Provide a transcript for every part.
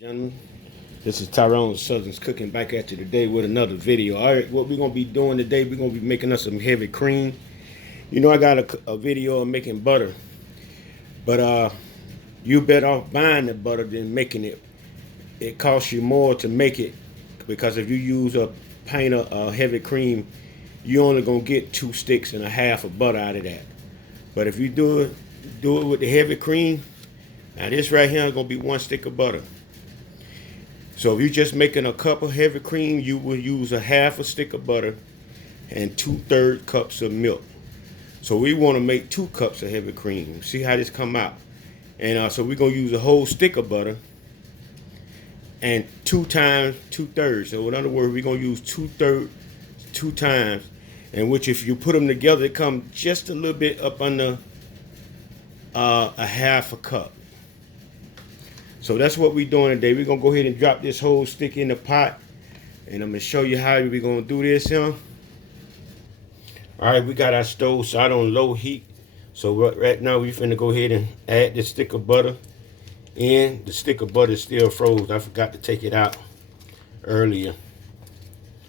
Gentlemen, this is Tyron'e Southern's cooking back at you today with another video. All right, what we're gonna be doing today, we're gonna be making us some heavy cream. You know, I got a video of making butter, but you better off buying the butter than making it. It costs you more to make it because if you use a pint of heavy cream, you only gonna get 2 sticks and a half of butter out of that. But if you do it with the heavy cream, now this right here is gonna be 1 stick of butter. So if you're just making a cup of heavy cream, you will use a half a stick of butter and 2/3 cups of milk. So we want to make 2 cups of heavy cream. See how this come out. And so we're going to use a whole stick of butter and 2 times 2/3. So in other words, we're going to use 2/3 2 times. And which if you put them together, it comes just a little bit up under a half a cup. So that's what we're doing today. We're going to go ahead and drop this whole stick in the pot. And I'm going to show you how we're going to do this here. All right, we got our stove set on low heat. So right now we're finna go ahead and add this stick of butter in. The stick of butter is still froze. I forgot to take it out earlier.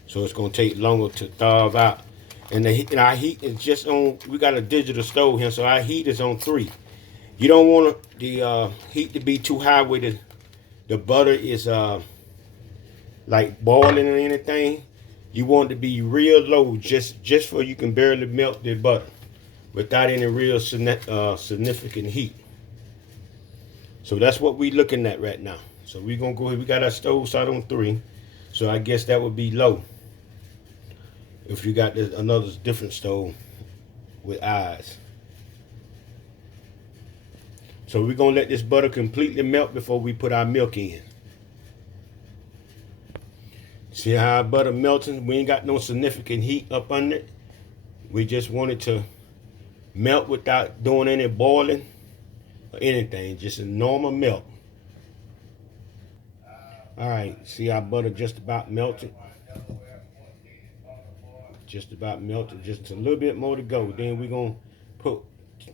So it's going to take longer to thaw out. And our heat is just on, we got a digital stove here, so our heat is on 3. You don't want the heat to be too high where the butter is like boiling or anything. You want it to be real low, just for you can barely melt the butter without any real significant heat. So that's what we're looking at right now. So we're gonna go ahead. We got our stove set on 3, so I guess that would be low. If you got another different stove with eyes. So we're gonna let this butter completely melt before we put our milk in. See how our butter melting? We ain't got no significant heat up under it. We just want it to melt without doing any boiling or anything. Just a normal melt. All right, see our butter just about melted. Just about melted, just a little bit more to go. Then we're gonna put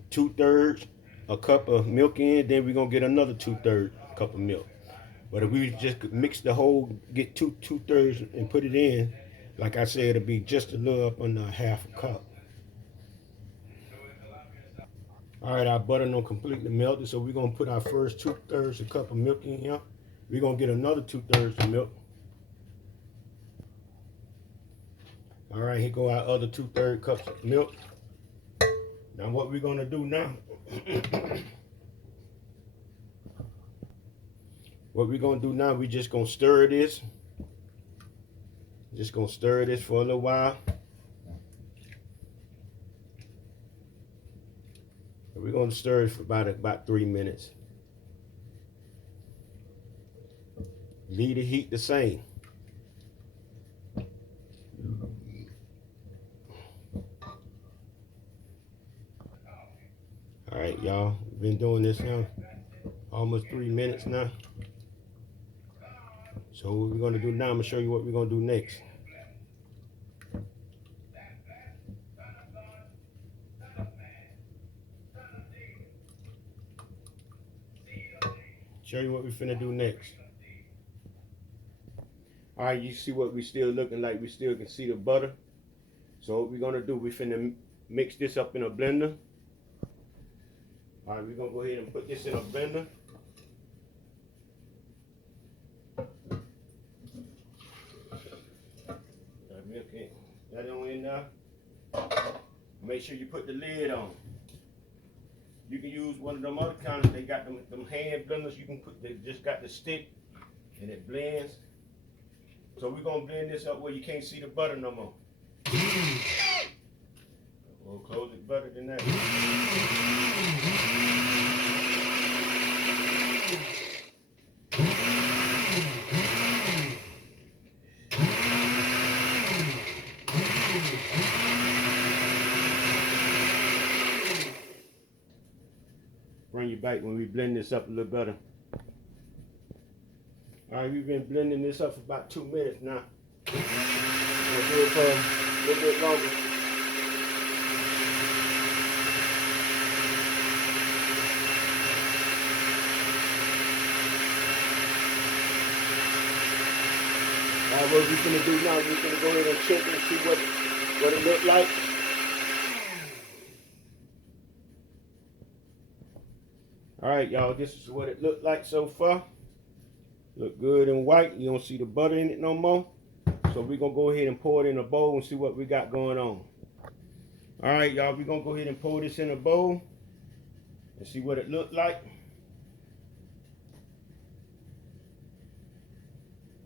2/3 a cup of milk in, then we're gonna get another 2/3 cup of milk. But if we just mix the whole, get 2/3 and put it in, like I said, it'll be just a little up under half a cup. All right, our butter no completely melted, so we're gonna put our first 2/3 a cup of milk in here. We're gonna get another 2/3 of milk. All right, here go our other 2/3 cups of milk. Now what we're gonna do now, we just gonna stir this. Just gonna stir this for a little while. We're gonna stir it for about 3 minutes. Leave the heat the same. All right, y'all. We've been doing this now almost 3 minutes now. So what we're gonna do now, I'm gonna show you what we're gonna do next. Show you what we're finna do next. All right, you see what we still looking like. We still can see the butter. So what we're gonna do, we finna mix this up in a blender. All right, we're gonna go ahead and put this in a blender. That on in there. Make sure you put the lid on. You can use one of them other kinds. They got them hand blenders. You can put. They just got the stick, and it blends. So we're gonna blend this up where you can't see the butter no more. We'll close it better than that. Bring you back when we blend this up a little better. All right, we've been blending this up for about 2 minutes now. We'll do it for a little bit longer. What we finna do now, we finna go ahead and check and see what it look like. All right, y'all, this is what it looked like so far. Look good and white. You don't see the butter in it no more. So we're gonna go ahead and pour it in a bowl and see what we got going on. All right, y'all, we're gonna go ahead and pour this in a bowl and see what it looked like.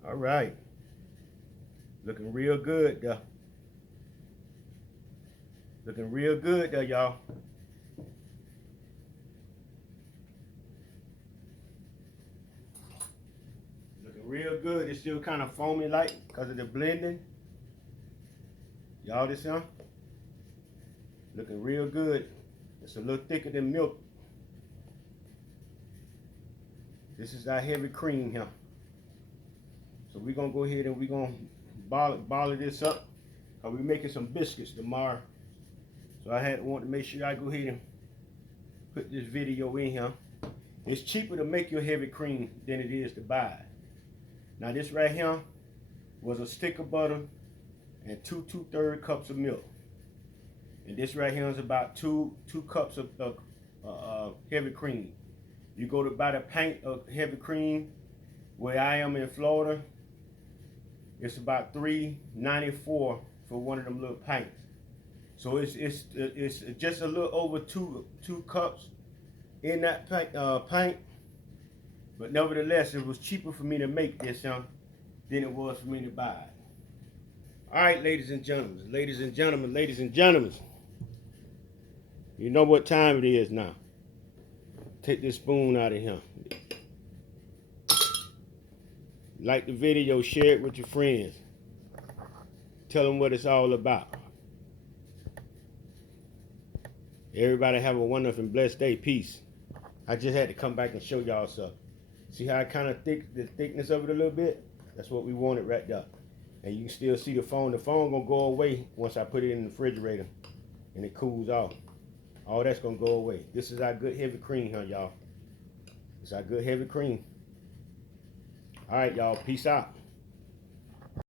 All right. Looking real good though. Looking real good though, y'all. Looking real good. It's still kind of foamy like because of the blending. Y'all this here? Looking real good. It's a little thicker than milk. This is our heavy cream here. So we're gonna go ahead and we're gonna ball this up. Cause we're making some biscuits tomorrow. So I want to make sure I go ahead and put this video in here. It's cheaper to make your heavy cream than it is to buy it. Now this right here was a stick of butter and two 2/3 cups of milk. And this right here is about two cups of heavy cream. You go to buy the pint of heavy cream, where I am in Florida, it's about $3.94 for one of them little pints. So it's just a little over two cups in that pint. But nevertheless, it was cheaper for me to make this than it was for me to buy it. All right, ladies and gentlemen, ladies and gentlemen, ladies and gentlemen. You know what time it is now. Take this spoon out of here. Like the video, share it with your friends. Tell them what it's all about. Everybody have a wonderful and blessed day. Peace. I just had to come back and show y'all something. See how I kind of the thickness of it a little bit? That's what we wanted right there. And you can still see the phone. The phone gonna go away once I put it in the refrigerator and it cools off. All that's gonna go away. This is our good heavy cream, huh, y'all? It's our good heavy cream. All right, y'all. Peace out.